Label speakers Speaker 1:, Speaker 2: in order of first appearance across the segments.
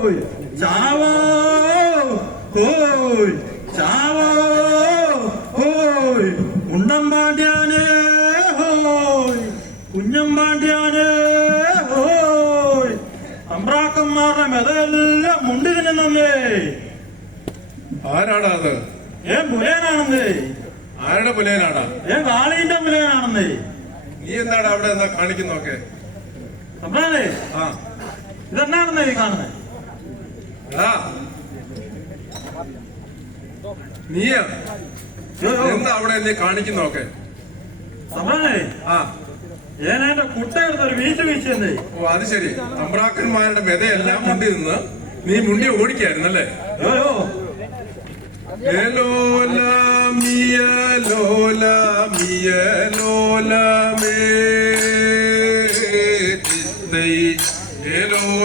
Speaker 1: ഹോയ് ചാവോ ഹോയ് ചാവോ ഹോയ് ഉണ്ടമ്പാണ്ട്യാനേ ഹോയ്. കുഞ്ഞമ്പാണ്ട്യാനേ ഹോയ്. അമ്പ്രാക്കന്മാരുടെ മെതയെല്ലാം മുണ്ടിതിനെ നന്നേ.
Speaker 2: ആരാടാ അത്?
Speaker 1: ഏൻ പുലേനാണെന്നേ
Speaker 2: ആരുടെ പുലയനാടാ?
Speaker 1: ഞാൻ കാളീന്റെ പുലേനാണെന്നേ
Speaker 2: നീ എന്താടാ അവിടെ എന്താ കാണിക്കുന്നൊക്കെ
Speaker 1: അമ്പ്രാനെ
Speaker 2: ആ.
Speaker 1: ഇതെന്നാണെന്നേ ഈ കാണുന്നത്
Speaker 2: എടാ നീയ? എന്താ അവിടെ നീ കാണിക്കുന്നൊക്കെ ആ.
Speaker 1: ഏനാന്റെ കുട്ടയെടുത്ത് ഒരു വീഴ്ച വീഴ്ചയെന്നേ
Speaker 2: ഓ അത് ശരി. അമ്പ്രാക്കന്മാരുടെ മെതയെല്ലാം മുണ്ടി നിന്ന് നീ മുണ്ടി ഓടിക്കായിരുന്നല്ലേ ഏലോല മിയ ലോല മിയ ലോല മേ.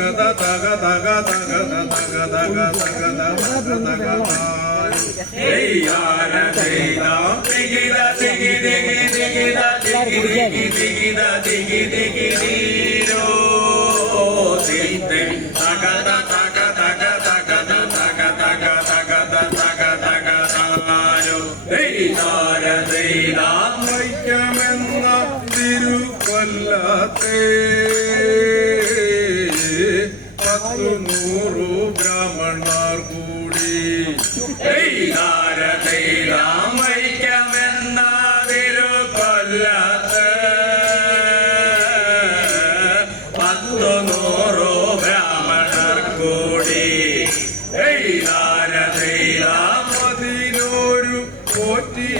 Speaker 2: തഗത തഗ തഗ തഗത തഗ തഗ തഗ തഗ തഗ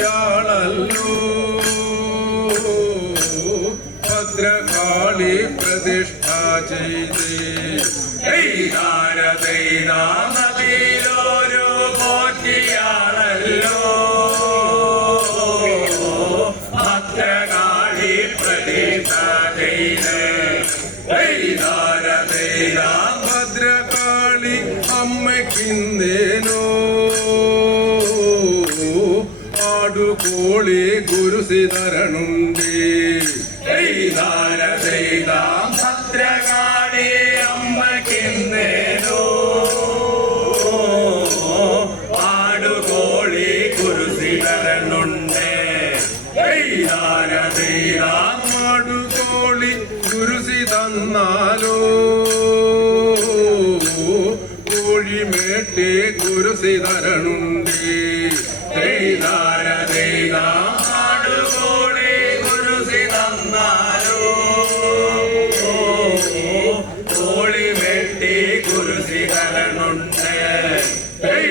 Speaker 2: പോറ്റിയാളല്ലോ ഭദ്രകാളി പ്രതിഷ്ഠ ചെയ്തേ. ദൈദാര ആടുകോളി ഗുരുസിതരണുണ്ട്. ദൈദാര ശ്രീതാം ഭദ്രകാളി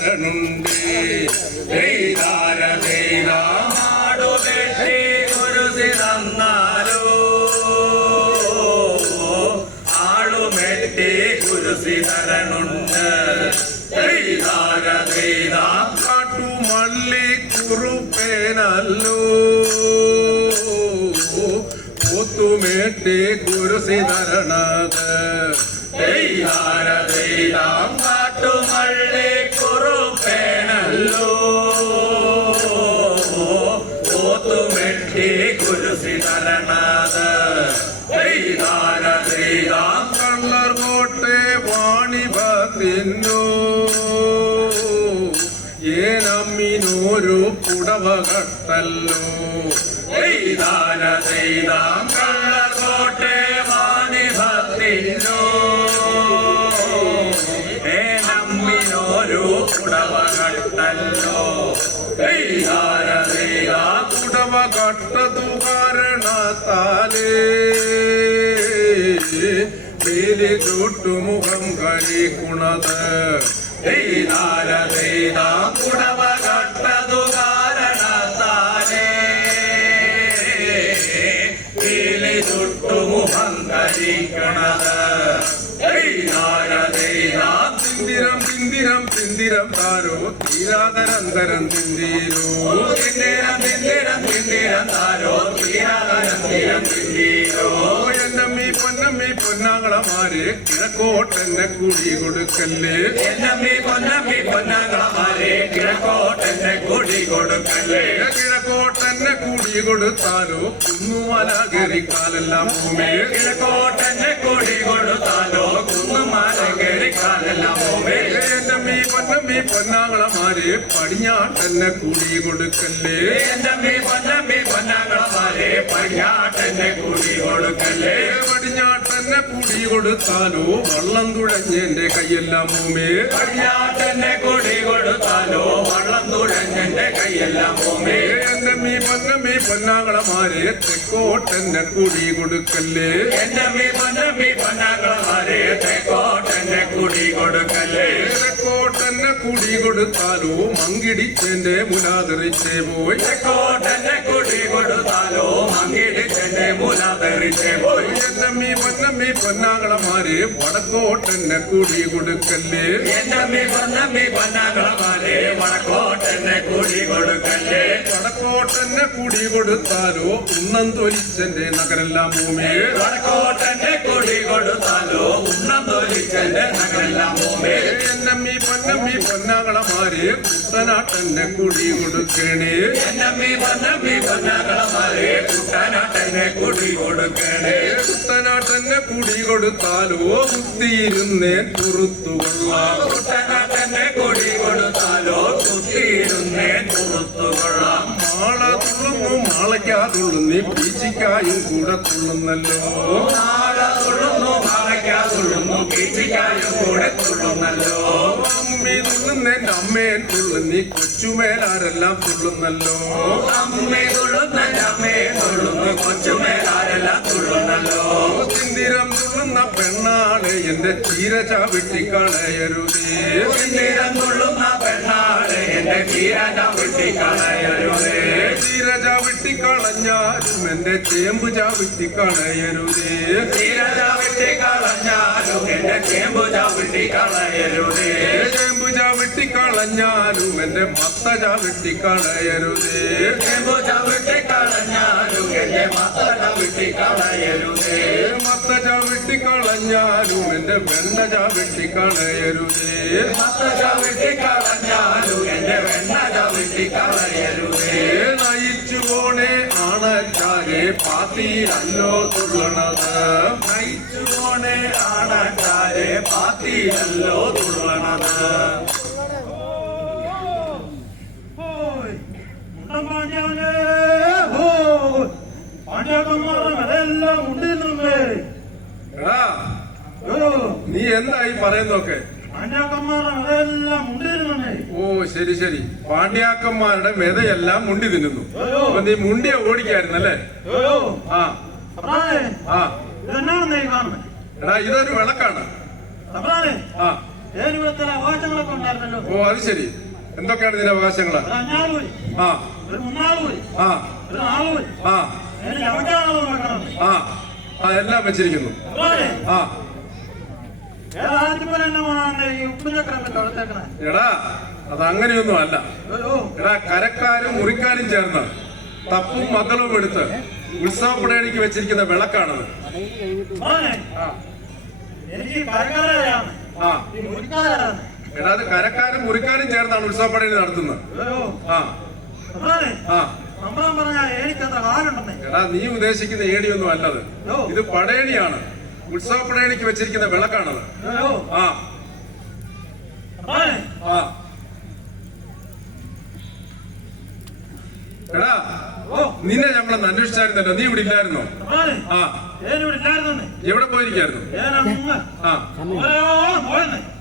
Speaker 2: കുരുസി തരണുണ്ട് ദൈദാര ദൈദാ ആടുമെട്ടി കുരുസി തന്നാലോ ആളുമെട്ടി കുരുസി തരണുണ്ട് കാട്ടുമള്ളി കുറുപ്പേനല്ലോ. ഒത്തുമേട്ടി കുരുസി തരണത് ചുട്ടുമുഖം കരിക്കുണത് ാര
Speaker 3: ചെയ്താം കുടവ കട്ടതു കാരണത്താലേ കിളി ചുട്ടുമുഖം കരിക്കണത് ാര ചെയ്താം
Speaker 2: തിന്തിരം തിന്തിരം തിന്തിരം താരോ. തീരാതരന്തരം തിന്തിരോ
Speaker 3: തിന്തിരം തിന്തിരം തിന്തിരം താരോ. തീരാതരം തീരം തിന്തിരോ
Speaker 2: പൊന്നമ്മീ പൊന്നാങ്ങളമാരെ കിഴക്കോട്ടെന്നെ കുടി കൊടുക്കല്ലേ?
Speaker 3: എന്നമ്മി പൊന്നമ്മി പൊന്നാങ്ങളമാരെ കിഴക്കോട്ടെന്നെ കൂടി കൊടുക്കല്ലേ?
Speaker 2: കിഴക്കോട്ടെന്നെ കുടി കൊടുത്താലോ കുന്നുമല കയറിക്കാലെല്ലാം ഭൂമി
Speaker 3: കിഴക്കോട്ടെന്നെ കൂടി കൊടുത്താലോ കുന്നുമല കേറിക്കാലെല്ലാം പോവേ
Speaker 2: എന്നമ്മീ പൊന്നമ്മി പൊന്നാങ്ങളമാരെ പടിഞ്ഞാട്ടെന്നെ കുടി കൊടുക്കല്ലേ?
Speaker 3: എന്നമ്മി പൊന്നമ്മി പൊന്നങ്ങളമാരെ പടിഞ്ഞാട്ടെന്നെ കൂടി കൊടുക്കല്ലേ?
Speaker 2: പടിഞ്ഞാട്ടെന്നെ കുടി കൊടുത്താലോ? വള്ളം തുഴഞ്ഞെന്റെ കൈയെല്ലാം ഭൂമി
Speaker 3: പയ്യാട്ടെന്നെ കൂടി കൊടുത്താലോ? വള്ളം തുഴഞ്ഞെന്റെ കൈയെല്ലാം മീ
Speaker 2: പന്ന മീ പൊന്നാങ്ങളമാരെ തെക്കോട്ടെന്നെ കുടി കൊടുക്കല്ലേ?
Speaker 3: എന്റെ മീ പൊന്ന മീ പൊന്നാങ്ങളമാരെ തെക്കോട്ടെന്നെ കൂടി കൊടുക്കല്ലേ?
Speaker 2: തെക്കോട്ടെന്നെ കുടി കൊടുത്താലോ? മങ്കിടിച്ചെന്റെ മുലാതെറിച്ചേ പോയി.
Speaker 3: തെക്കോട്ടെന്നെ കൂടി കൊടുത്താലോ? മങ്കിടിച്ചെന്റെ മുലാതെറിച്ചേ പോയി.
Speaker 2: എന്നമ്മീ പൊന്നമ്മീ പൊന്നാകളമാരെ വടക്കോട്ടെന്നെ കൂടി കൊടുക്കല്ലേ?
Speaker 3: എന്നമ്മി പൊന്നമ്മി പൊന്നാകളമാരെ വടക്കോട്ടെന്നെ കൂടി കൊടുക്കല്ലേ?
Speaker 2: വടക്കോട്ടെന്നെ കൂടി കൊടുത്താലോ ഉന്നം തൊലിച്ചെന്റെ നഗരെല്ലാം ഭൂമി
Speaker 3: വടക്കോട്ടെന്നെ കൂടി കൊടുത്താലോ പോവേ
Speaker 2: എന്നമ്മീ പൊന്നമ്മീ പൊന്നാങ്ങളമാരെ കുട്ടനാട്ടെന്നെ കുടി കൊടുക്കണേ.
Speaker 3: എന്നമ്മി പൊന്നമ്മി പൊന്നങ്ങളമാരെ കുട്ടനാട്ടെന്നെ കൂടി കൊടുക്കണേ.
Speaker 2: കുട്ടനാട്ടെന്നെ കുടി കൊടുത്താലോ കുത്തിയിരുന്നേൻ പുറത്തു കൊള്ളാം.
Speaker 3: കുട്ടനാട്ടെന്നെ കൂടി കൊടുത്താലോ കുത്തിയിരുന്നേ തുറത്തുകൊള്ളാം
Speaker 2: മാള തുള്ളുന്നു മാളയ്ക്കാ തുള്ളുന്നി പീച്ചിക്കായും കൂടെ തുള്ളുന്നല്ലോ.
Speaker 3: തുള്ളുന്നു കീച്ചിക്കായും കൂടെ തുള്ളുന്നല്ലോ
Speaker 2: അമ്മി തുള്ളുന്നി കൊച്ചുമേലാരെല്ലാം തുള്ളുന്നല്ലോ
Speaker 3: അമ്മേ തുള്ളുന്ന അമ്മേ തുള്ളുന്നു കൊച്ചുമേലാരെല്ലാം തുള്ളുന്നല്ലോ
Speaker 2: ഇന്ദിരം തുള്ളുന്ന പെണ്ണാളെ എന്റെ ചീര ചാവിട്ടിക്കളയരുതേ
Speaker 3: ഇന്ദിരം തുള്ളുന്ന പെണ്ണാളെ എന്റെ തീരാജ വെട്ടിക്കളയരുതേ
Speaker 2: ചീര ചാവിട്ടിക്കളഞ്ഞാലും എന്റെ ചേമ്പ് ചാവിട്ടിക്കളയരുതേ
Speaker 3: തീരാജ വെട്ടിക്കളഞ്ഞാലും എന്റെ ചേമ്പു ചവിട്ടിക്കളയരുതേ
Speaker 2: വെട്ടി ചാവിട്ടിക്കളഞ്ഞാലും എന്റെ മത്ത ചാവിട്ടിക്കളയരുതേ
Speaker 3: ചേമ്പു ചവിട്ടിക്കളഞ്ഞാലും എന്റെ മത്തട വെട്ടിക്കളയരുതേ
Speaker 2: മത്ത ചാവിട്ടിക്കളഞ്ഞാലും എന്റെ വെണ്ട കളയരുതേ.
Speaker 3: മത്ത ചവിട്ടിക്കളഞ്ഞാലും എന്റെ വെണ്ണ ചവിട്ടിക്കളയരുതേ
Speaker 2: നയിച്ചു പോണേ ആണച്ചാരെ പാത്തിയിലല്ലോ തുള്ളണത്.
Speaker 3: നയിച്ചു
Speaker 2: നീ എന്തായി പറയുന്നൊക്കെ ഓ ശരി ശരി. പാണ്ഡ്യാക്കന്മാരുടെ മെതയെല്ലാം മുണ്ടി തിന്നുന്നു. അപ്പൊ നീ മുണ്ടിയെ ഓടിക്കായിരുന്നല്ലേ ആ. ആ. ഇതൊരു വിളക്കാണ്.
Speaker 1: അവകാശങ്ങളൊക്കെ ഉണ്ടായിരുന്നല്ലോ?
Speaker 2: ഓ അത് ശരി. എന്തൊക്കെയാണ് ഇതിന്റെ അവകാശങ്ങൾ?
Speaker 1: ഒരു
Speaker 2: ആ. എല്ലാം വെച്ചിരിക്കുന്നു. ആ. എടാ അത് അങ്ങനെയൊന്നും അല്ല. എടാ കരക്കാരും മുറിക്കാരും ചേർന്ന് തപ്പും മകളും എടുത്ത് ഉത്സവപ്പടയണിക്ക് വെച്ചിരിക്കുന്ന വിളക്കാണത്. ആ. എടാ അത് കരക്കാരും മുറിക്കാരും ചേർന്നാണ് ഉത്സവപ്പടയിൽ നടത്തുന്നത്. ആ. എടാ നീ ഉദ്ദേശിക്കുന്ന ഏണിയൊന്നും അല്ലത്. ഇത് പടയണിയാണ് ഉത്സവപ്പടയണിക്ക് വെച്ചിരിക്കുന്ന വിളക്കാണത്. ആ. ആ. എടാ നിന്നെ ഞങ്ങളൊന്ന് അന്വേഷിച്ചായിരുന്നല്ലോ. നീ ഇവിടെ ഇല്ലായിരുന്നോ? ആ. എവിടെ പോയിരിക്കായിരുന്നു? ആ.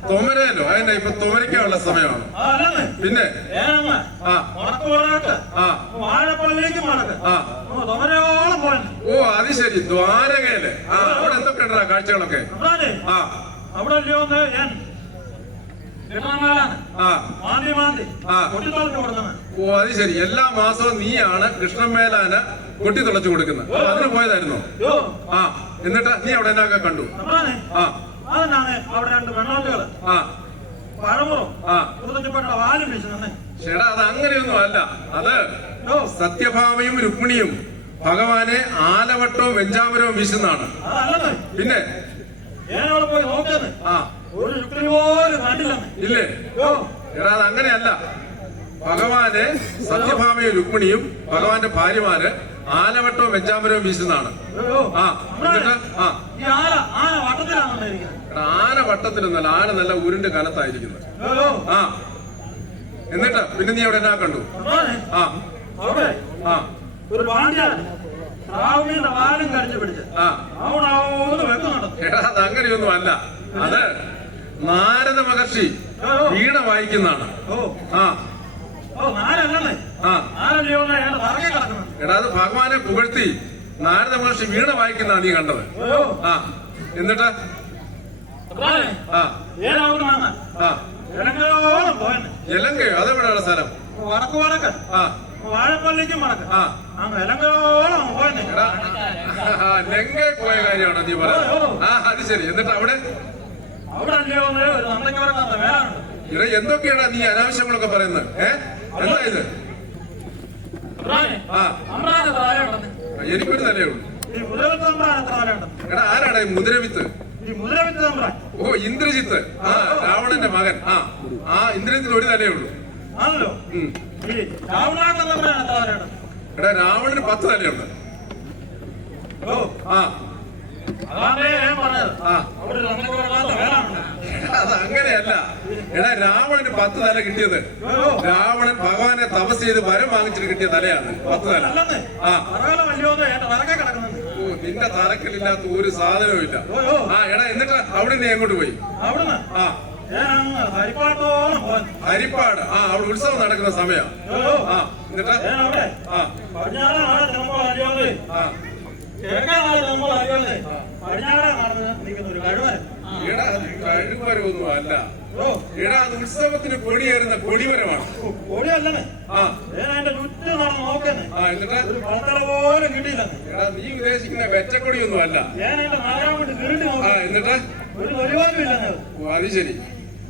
Speaker 2: തോമരയല്ലോ അതിന്റെ ഇപ്പൊ തോമരയ്ക്കുള്ള സമയമാണ്. പിന്നെ? ഓ അത് ശരി. ദ്വാരകയല്ലേ ആ അവിടെ എന്തൊക്കെ ഉണ്ടാ കാഴ്ചകളൊക്കെ? ആ.
Speaker 1: അവിടെ
Speaker 2: ഓ അത് ശരി. എല്ലാ മാസവും നീയാണ് കൃഷ്ണൻ മേലാന് കൊട്ടി തുളച്ചു കൊടുക്കുന്നത് അതിന് പോയതായിരുന്നോ? ആ. എന്നിട്ട് നീ അവിടെ എന്നൊക്കെ കണ്ടു? ആ.
Speaker 1: അവിടെ രണ്ട് പെണ്ണോട്ടുകൾ
Speaker 2: ആ. ചേട്ടാ അത് അങ്ങനെയൊന്നും അല്ല. അത് സത്യഭാമയും രുക്മിണിയും ഭഗവാനെ ആലവട്ടവും വെഞ്ചാമരവും വീശുന്നതാണ്. പിന്നെ? ആ.
Speaker 1: ഒരു ശുക്രി പോലും കണ്ടില്ലെന്ന്
Speaker 2: ഇല്ലേ?
Speaker 1: യോ
Speaker 2: എടാ അത് അങ്ങനെയല്ല. ഭഗവാന് സത്യഭാമയും രുക്മിണിയും ഭഗവാന്റെ ഭാര്യമാര് ആലവട്ടവും വെഞ്ചാമരവും വീശുന്നതാണ്. ആ എന്നിട്ട്? ആ.
Speaker 1: ആന
Speaker 2: വട്ടത്തിലൊന്നല്ല ആന നല്ല ഉരുണ്ട് കനത്തായിരിക്കുന്നത്. ആ. എന്നിട്ട് പിന്നെ നീ അവിടെ എന്നാ കണ്ടു? ആ. ആ.
Speaker 1: ഒരു
Speaker 2: അങ്ങനെയൊന്നും അല്ല. അത് നാരദ മഹർഷി വീണ വായിക്കുന്നതാണ് ആ എടാ അത് ഭഗവാനെ പുകഴ്ത്തി നാരദ മഹർഷി വീണ വായിക്കുന്നതാണ് നീ കണ്ടത് ആ എന്നിട്ട് എലങ്കയോ അതെവിടെയുള്ള സ്ഥലം
Speaker 1: വടക്ക് വടക്ക്
Speaker 2: ആ
Speaker 1: വാഴപ്പള്ളിക്കും വടക്ക്
Speaker 2: ആ, ലങ്കയിൽ പോയ കാര്യമാണോ നീ പറയുന്നത് ആ അത് ശരി എന്നിട്ട് അവിടെ
Speaker 1: അവിടെ
Speaker 2: എന്തൊക്കെയാണ് നീ അനാവശ്യങ്ങളൊക്കെ പറയുന്നത്? ഏ? എന്താ ഇത്? എനിക്കൊരു
Speaker 3: തലയുള്ളൂ. മുതിരവിത്ത്
Speaker 2: എടാ ആരാടാ ഈ
Speaker 3: തമ്പ്രാൻ
Speaker 2: ഓ ഇന്ദ്രജിത്ത്. ആ രാവണന്റെ മകൻ. ആ ആ ഇന്ദ്രജിത്തിന് ഒരു തലയേ ഉള്ളൂ എടാ രാവണന് പത്ത് തലയുണ്ട്.
Speaker 3: ഓ.
Speaker 2: ആ.
Speaker 3: വേലാണ്
Speaker 2: എടാ, അങ്ങനെയല്ല. എടാ രാവണന് പത്ത് തല കിട്ടിയത്. രാവണൻ ഭഗവാനെ തപസ് ചെയ്ത് വരം വാങ്ങിച്ചിട്ട് കിട്ടിയ തലയാണ്. പത്ത് തല. ആ. നിന്റെ തലക്കലില്ലാത്ത ഒരു സാധനവും ഇല്ല. ആ എടാ എന്നിട്ട് അവിടെ നീ എങ്ങോട്ട് പോയി? ആ. ഹരിപ്പാട്. ആ അവിടെ ഉത്സവം നടക്കുന്ന സമയം. ആ എന്നിട്ട്? ആ.
Speaker 3: നമ്മൾ
Speaker 2: ആ
Speaker 3: നടന്ന് നിൽക്കുന്ന ഒരു കഴിവൻ
Speaker 2: അത് അല്ല. ഉത്സവത്തിന് കൊടിയേറുന്ന കൊടിമരമാണ്.
Speaker 3: ഓടിയല്ലേ
Speaker 2: ആ.
Speaker 3: ഞാൻ അതിന്റെ ചുറ്റും നടന്ന് നോക്കുന്നേ?
Speaker 2: ആ എന്നിട്ട്?
Speaker 3: ഒരു പഴത്തല പോലും കിട്ടിയില്ലെന്ന്
Speaker 2: എടാ നീ ഉദ്ദേശിക്കുന്ന വെച്ചക്കൊടിയൊന്നും അല്ല.
Speaker 3: ഞാൻ അതിന്റെ നാലാം കൊണ്ട് വീണ്ടും
Speaker 2: ആ
Speaker 3: നോക്കി.
Speaker 2: എന്നിട്ട്?
Speaker 3: ഒരു ഇല്ല
Speaker 2: ഓ അത് ശരി.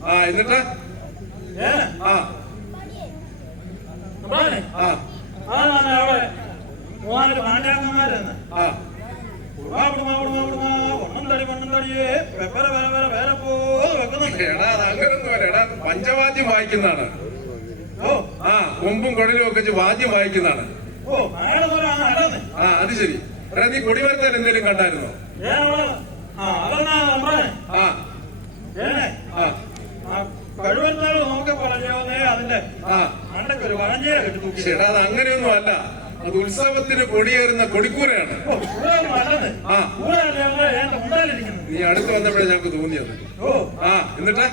Speaker 2: ആ എന്നിട്ട്? ആ. ആ, ആ അവിടെ. പഞ്ചവാദ്യം വായിക്കുന്നതാണ്.
Speaker 3: ഓ.
Speaker 2: ആ കൊമ്പും കൊടലും ഒക്കെ വാദ്യം വായിക്കുന്നതാണ്. ആ അത് ശരി. എടാ നീ കൊടിമരത്താൻ എന്തെങ്കിലും കണ്ടായിരുന്നോ?
Speaker 3: ആ
Speaker 2: ആ.
Speaker 3: അല്ലയോന്നേ അതിന്റെ ഒരു വഴഞ്ചേര കെട്ടി
Speaker 2: അത് അങ്ങനെയൊന്നും അല്ല. അത് ഉത്സവത്തിന് കൊടിയേറുന്ന കൊടിക്കൂരയാണ്. ആ. നീ അടുത്ത് വന്നപ്പോഴേ ഞങ്ങൾക്ക് തോന്നിയത്.
Speaker 3: ഓ.
Speaker 2: ആ എന്നിട്ട്?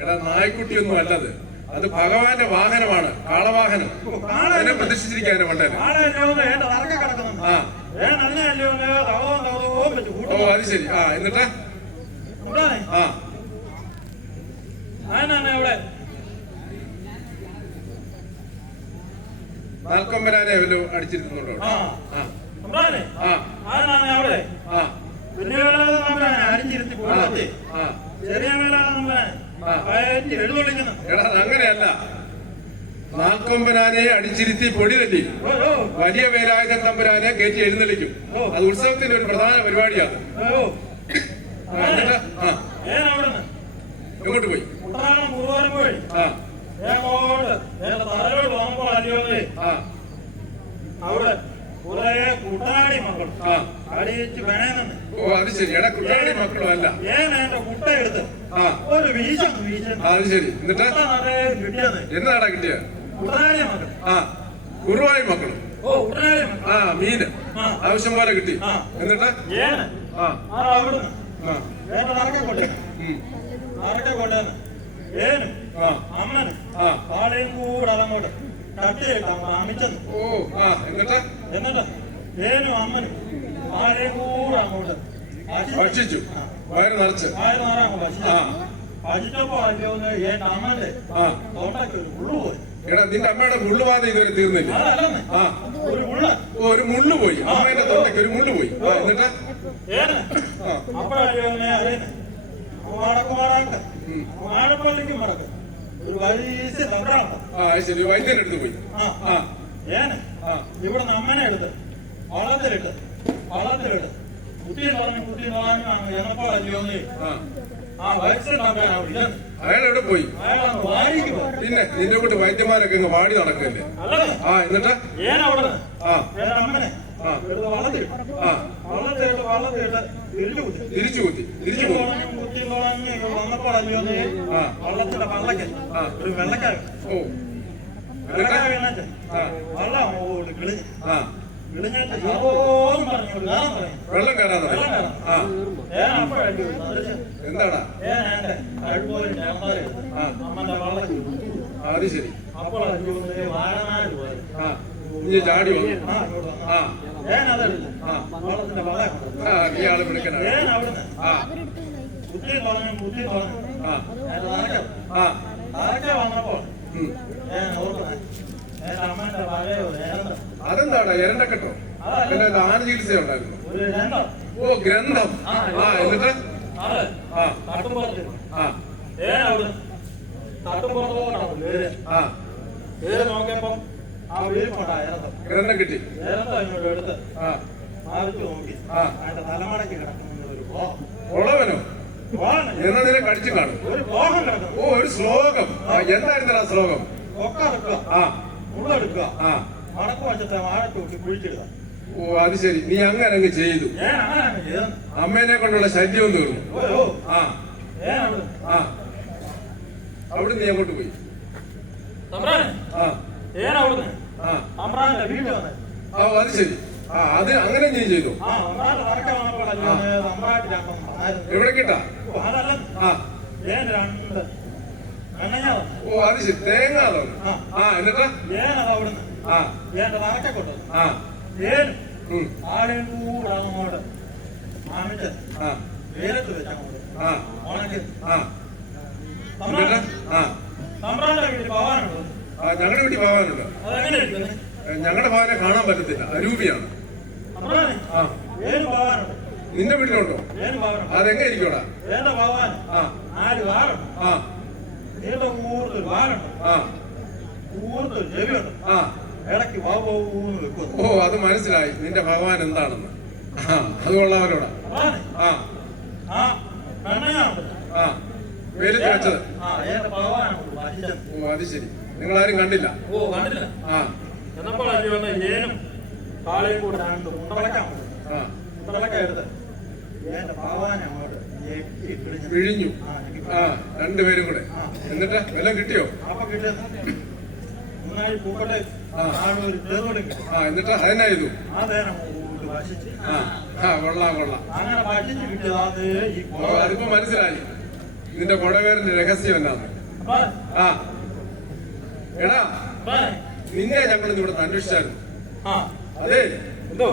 Speaker 2: എടാ നായ്ക്കുട്ടി ഒന്നും അല്ലത്. അത് ഭഗവാന്റെ വാഹനമാണ് കാളവാഹനം. അതിനെ പ്രതിഷ്ഠിച്ചിരിക്കാനും വേണ്ടത് ഓ അത് ശരി. ആ എന്നിട്ട്? ആ.
Speaker 3: ഇവിടെ
Speaker 2: നാൽക്കൊമ്പരാനെ വല്ലതും അടിച്ചിരുന്നുണ്ടോ
Speaker 3: അവിടെ?
Speaker 2: ആ.
Speaker 3: ചെറിയ
Speaker 2: എടാ അങ്ങനെയല്ല. നാൽക്കൊമ്പനാനെ അടിച്ചിരുത്തി പൊടി തല്ലി വലിയ വേലായുധ തമ്പുരാനെ കയറ്റി എഴുന്നള്ളിക്കും. അത് ഉത്സവത്തിന്റെ ഒരു പ്രധാന പരിപാടിയാണ്. എങ്ങോട്ട് പോയി. ആ.
Speaker 3: ഞാൻ അവിടെ
Speaker 1: കുറെ കുട്ടനാടി മക്കൾ. അടിയിച്ച് വേണമെന്ന്
Speaker 2: ഓ അത് ശരി. എടാ കുട്ടികളുടെ മക്കളും അല്ല.
Speaker 1: ഏന എന്റെ മുട്ട എടുത്ത് ഒരു വീശം വീശം.
Speaker 2: അത് ശരി. എന്നിട്ട്?
Speaker 1: കിട്ടിയത്.
Speaker 2: എന്നാടാ കിട്ടിയ?
Speaker 1: കുട്ടാടി മക്കൾ.
Speaker 2: ആ. കുറുവാടി മക്കളും.
Speaker 1: ഓ കുട്ടാടി
Speaker 2: ആ മീന്. ആവശ്യം പോലെ കിട്ടി. എന്നിട്ട്? ആ.
Speaker 1: അവിടുന്ന്?
Speaker 2: ആ.
Speaker 1: ഏന നടക്കെ കൊണ്ടേ. നടക്കെ കൊണ്ടേന്ന് ഏന് അമ്മന്.
Speaker 2: ആ
Speaker 1: പാളയും കൂടെ അതങ്ങോട്ട്. കട്ടിയിട്ട് അങ്ങ്
Speaker 2: ഓ എന്നിട്ട്?
Speaker 1: എന്നിട്ട് ഏനും അമ്മനും പാളയും കൂടെ അങ്ങോട്ട്.
Speaker 2: ഭക്ഷിച്ചു. വയറ് നിറച്ച്.
Speaker 1: വയറ്
Speaker 2: ആ.
Speaker 1: ഭക്ഷിച്ചപ്പോ അയ്യോന്ന് ഏന്റെ അമ്മന്റെ
Speaker 2: ആ.
Speaker 1: തൊണ്ടയ്ക്ക് ഒരു മുള്ളു പോയി.
Speaker 2: എടാ നിന്റെ അമ്മയുടെ മുള്ളുവാദം ഇതുവരെ തീർന്നില്ല.
Speaker 1: ഒരു മുള്ള
Speaker 2: പോയി. അമ്മേന്റെ തൊണ്ടയ്ക്ക് ഒരു മുള്ളു പോയി. എന്നിട്ട്?
Speaker 1: ഏന്?
Speaker 2: ആ.
Speaker 1: അപ്പോഴയ്യോന്നെ അറിയുന്നു? വടക്ക് ഒരു
Speaker 2: ആ ശരി. വൈദ്യന്റെ അടുത്ത് പോയി.
Speaker 1: ആ ഏന് ഇവിടെ നമ്മനെ എടുത്ത് വള്ളത്തിലിട്ട് വള്ളത്തിലിട്ട് കുത്തി പറഞ്ഞു കുത്തി പറഞ്ഞു അയ്യോന്ന്
Speaker 2: ആ.
Speaker 1: വയസ്സിൽ
Speaker 2: അയാൾ എവിടെ പോയി? പിന്നെ നിന്റെ കൂട്ട് വൈദ്യന്മാരൊക്കെ ഇങ്ങ് വാടി നടക്കല്ലേ ആ എന്നിട്ട്? ആ.
Speaker 1: തിരിച്ചു കുത്തി.
Speaker 2: തിരിച്ചു.
Speaker 1: വള്ളത്തിന്റെ വള്ളക്കൽ ഒരു വെള്ളക്കാരൻ.
Speaker 2: ഓ.
Speaker 1: വെള്ളക്കാരൻ വീണാച്ച് വള്ളം കിളിഞ്ഞ്
Speaker 2: വെള്ളം
Speaker 1: കയറാതെ
Speaker 2: എന്താടാ? അത് ശരി.
Speaker 1: അപ്പോൾ
Speaker 2: ചാടി വന്നു.
Speaker 1: ആ.
Speaker 2: ഇയാൾ
Speaker 1: ഏന അവിടുന്ന്?
Speaker 2: ആ.
Speaker 1: പറഞ്ഞു പറഞ്ഞു വന്നപ്പോൾ.
Speaker 2: അതെന്താടാ എരണ്ടക്കെട്ടോ പിന്നെ ദാന ചികിത്സ ഉണ്ടായിരുന്നു? ഓ ഗ്രന്ഥം. ആ എന്നിട്ട്? ആ. ആ. ആ.
Speaker 1: പേര് നോക്കിയപ്പം
Speaker 2: ഗ്രന്ഥം കിട്ടി.
Speaker 1: എടുത്ത്.
Speaker 2: ആ.
Speaker 1: ആവിച്ചു നോക്കി.
Speaker 2: ആ.
Speaker 1: തലമടക്കി കിടക്കുന്ന ഒരു ബോധം.
Speaker 2: ഉളവനോ
Speaker 1: ബോധം
Speaker 2: എന്നാ നിന്നെ കടിച്ചു കാണും. ഓ ഒരു ശ്ലോകം. എന്തായിരുന്നു ആ ശ്ലോകം? ആ.
Speaker 1: ഉള്ളെടുക്കുക
Speaker 2: ആ.
Speaker 1: വടക്ക് വശത്തെ വാഴക്കൂട്ടി കുഴിച്ചിടുക.
Speaker 2: ഓ അത് ശരി. നീ അങ്ങനെ അങ്ങ് ചെയ്തു. അമ്മേനെ കൊണ്ടുള്ള ശല്യവും തീർന്നു. ആ. ആ. അവിടെ നീ അങ്ങോട്ട് പോയി. ആ.
Speaker 1: ഏന വീട്ടിൽ വന്ന്
Speaker 2: ആ അത് ശരി. ആ അത് അങ്ങനെ നീ ചെയ്തു. എവിടെ കിട്ടാ ആ. ഓ അത് ശരി. തേങ്ങ
Speaker 1: ആ.
Speaker 2: എന്നിട്ട്? ആ. ആ.
Speaker 1: അങ്ങോട്ട് മാമിച്ച്
Speaker 2: ആ.
Speaker 1: വേരത്ത് വെച്ച് അങ്ങോട്ട്
Speaker 2: ആ.
Speaker 1: ഉണക്കി.
Speaker 2: ആ.
Speaker 1: തമ്പ്രാന്റെ വീട്ടിൽ
Speaker 2: ആ. ഞങ്ങളുടെ വീട്ടിൽ പോകാനുണ്ട് ഞങ്ങളുടെ ഭവാനെ കാണാൻ പറ്റത്തില്ല. അരൂപിയാണ്. ആ. നിന്റെ വീട്ടിലുണ്ടോ? അതെങ്ങനെ ഇരിക്കോടാ ഓ അത് മനസ്സിലായി. നിന്റെ ഭഗവാൻ എന്താണെന്ന്. ആ അത് കൊള്ളാമല്ലോടാ. ആ. വെയിലത്ത് വെച്ചത് ഓ അത് ശരി. നിങ്ങളാരും കണ്ടില്ല.
Speaker 1: ഓ കണ്ടില്ല
Speaker 2: ആ.
Speaker 1: എന്നപ്പോൾ ഏനും കാളയും കൂടെ രണ്ട്
Speaker 2: ആ.
Speaker 1: എടുത്ത്
Speaker 2: വിഴിഞ്ഞു.
Speaker 1: ആ,
Speaker 2: രണ്ടുപേരും കൂടെ. എന്നിട്ട് എല്ലാം കിട്ടിയോ? ആ. എന്നിട്ട് അതിനായതു
Speaker 1: ആ
Speaker 2: കൊള്ളാം കൊള്ളാം. അതിപ്പോ മനസ്സിലായി. ഇതിന്റെ കുടവേറിന്റെ രഹസ്യം
Speaker 1: എന്നാണ്.
Speaker 2: ആ. എടാ നിന്നെ ഞങ്ങൾ ഇവിടെ അന്വേഷിച്ചായിരുന്നു. അതെ.
Speaker 1: എന്തോ?